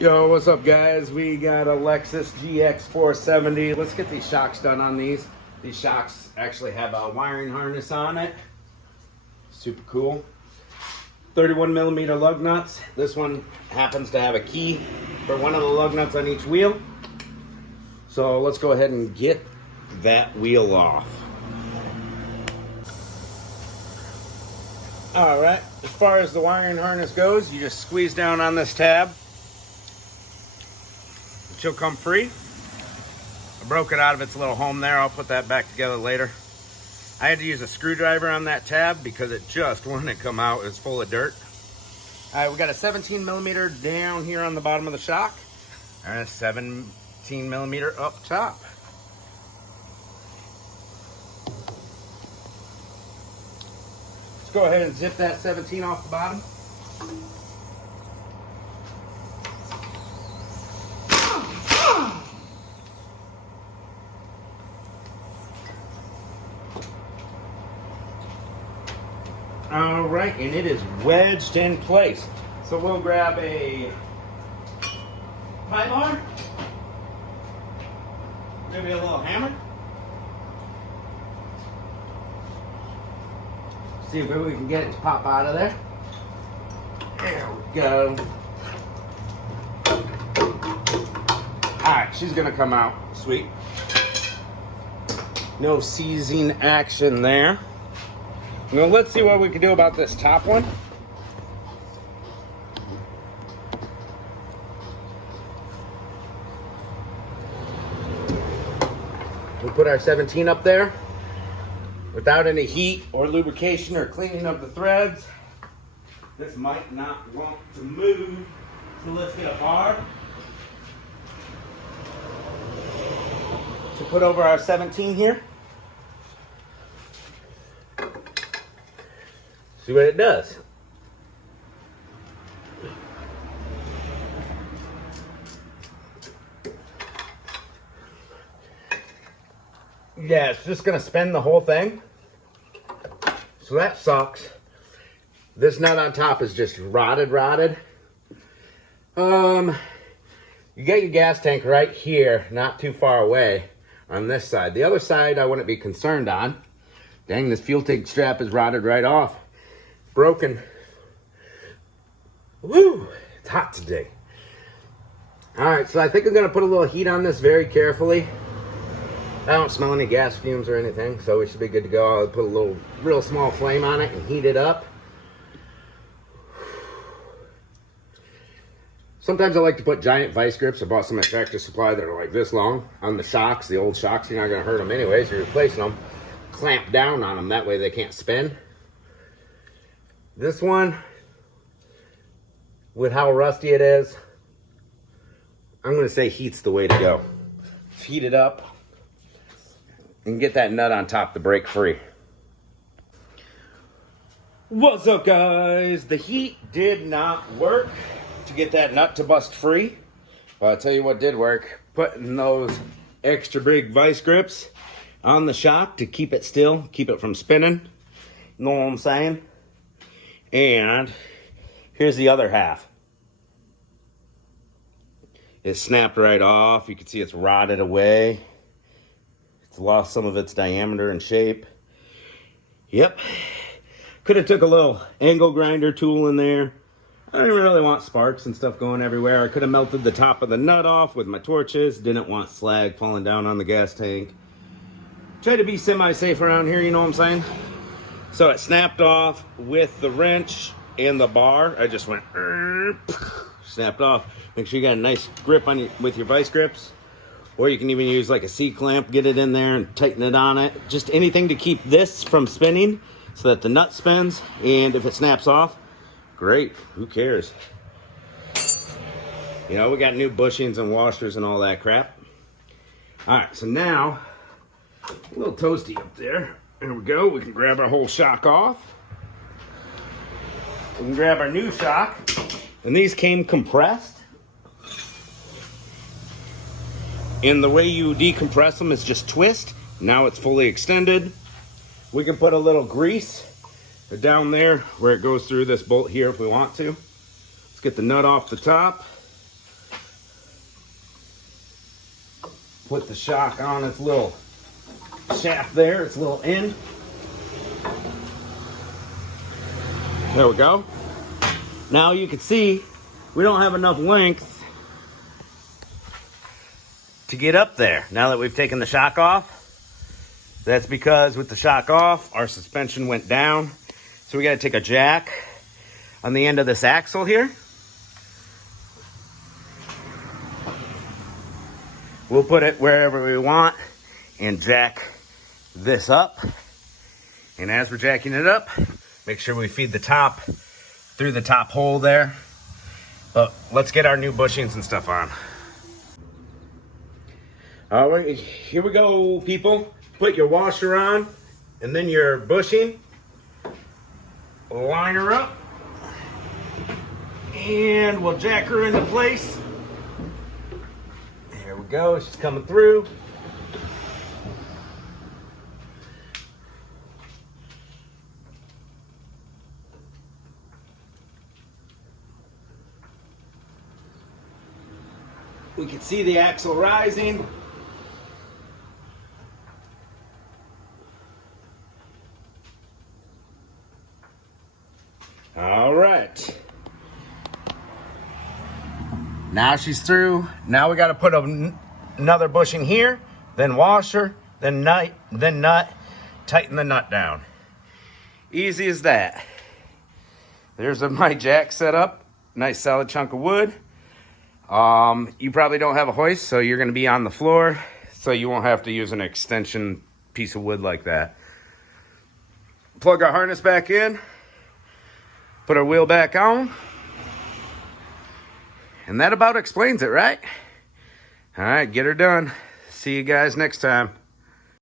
Yo, what's up guys? We got a Lexus GX470. Let's get these shocks done on these. These shocks actually have a wiring harness on it. Super cool. 31mm lug nuts. This one happens to have a key for one of the lug nuts on each wheel. So let's go ahead and get that wheel off. Alright, as far as the wiring harness goes, you just squeeze down on this tab. She'll come free. I broke it out of its little home there. I'll put that back together later. I had to use a screwdriver on that tab because it just wouldn't come out. It was full of dirt. All right, we got a 17mm down here on the bottom of the shock and a 17mm up top. Let's go ahead and zip that 17 off the bottom. All right, and it is wedged in place. So we'll grab a pry bar, maybe a little hammer. See if we can get it to pop out of there. There we go. All right, she's gonna come out. Sweet. No seizing action there. Now let's see what we can do about this top one. We put our 17 up there without any heat or lubrication or cleaning of the threads. This might not want to move, so let's get a bar to put over our 17 here. See what it does. Yeah, it's just gonna spin the whole thing. So that sucks. This nut on top is just rotted. You got your gas tank right here, not too far away on this side. The other side I wouldn't be concerned on. Dang, this fuel tank strap is rotted right off. Broken. Woo, it's hot today. All right, so I think I'm gonna put a little heat on this very carefully. I don't smell any gas fumes or anything, so we should be good to go. I'll put a little real small flame on it and heat it up. Sometimes I like to put giant vice grips. I bought some at Tractor Supply that are like this long on the shocks, the old shocks. You're not gonna hurt them anyways. You're replacing them. Clamp down on them, that way they can't spin. This one, with how rusty it is, I'm going to say heat's the way to go. Heat it up and get that nut on top to break free. What's up guys? The heat did not work to get that nut to bust free. But I'll tell you what did work. Putting those extra big vice grips on the shock to keep it still, keep it from spinning. You know what I'm saying? And here's the other half. It snapped right off. You can see it's rotted away. It's lost some of its diameter and shape. Yep. Could have took a little angle grinder tool in there. I didn't really want sparks and stuff going everywhere. I could have melted the top of the nut off with my torches. Didn't want slag falling down on the gas tank. Try to be semi-safe around here, you know what I'm saying? So it snapped off with the wrench and the bar. I just went, snapped off. Make sure you got a nice grip on with your vice grips. Or you can even use like a C-clamp, get it in there and tighten it on it. Just anything to keep this from spinning so that the nut spins. And if it snaps off, great, who cares? You know, we got new bushings and washers and all that crap. All right, so now, a little toasty up there. There we go. We can grab our whole shock off. We can grab our new shock. And these came compressed. And the way you decompress them is just twist. Now it's fully extended. We can put a little grease down there where it goes through this bolt here if we want to. Let's get the nut off the top. Put the shock on its little shaft there, its little end. There we go. Now you can see we don't have enough length to get up there now that we've taken the shock off. That's because with the shock off, our suspension went down. So we got to take a jack on the end of this axle here. We'll put it wherever we want and jack this up. And as we're jacking it up, make sure we feed the top through the top hole there. But let's get our new bushings and stuff on. All right, here we go, people. Put your washer on and then your bushing. Line her up. And we'll jack her into place. There we go, she's coming through. We can see the axle rising. All right. Now she's through. Now we got to put another bushing here, then washer, then nut, tighten the nut down. Easy as that. There's my jack set up. Nice solid chunk of wood. You probably don't have a hoist, so you're going to be on the floor, so you won't have to use an extension piece of wood like that. Plug our harness back in, put our wheel back on, and that about explains it, right? All right, get her done. See you guys next time.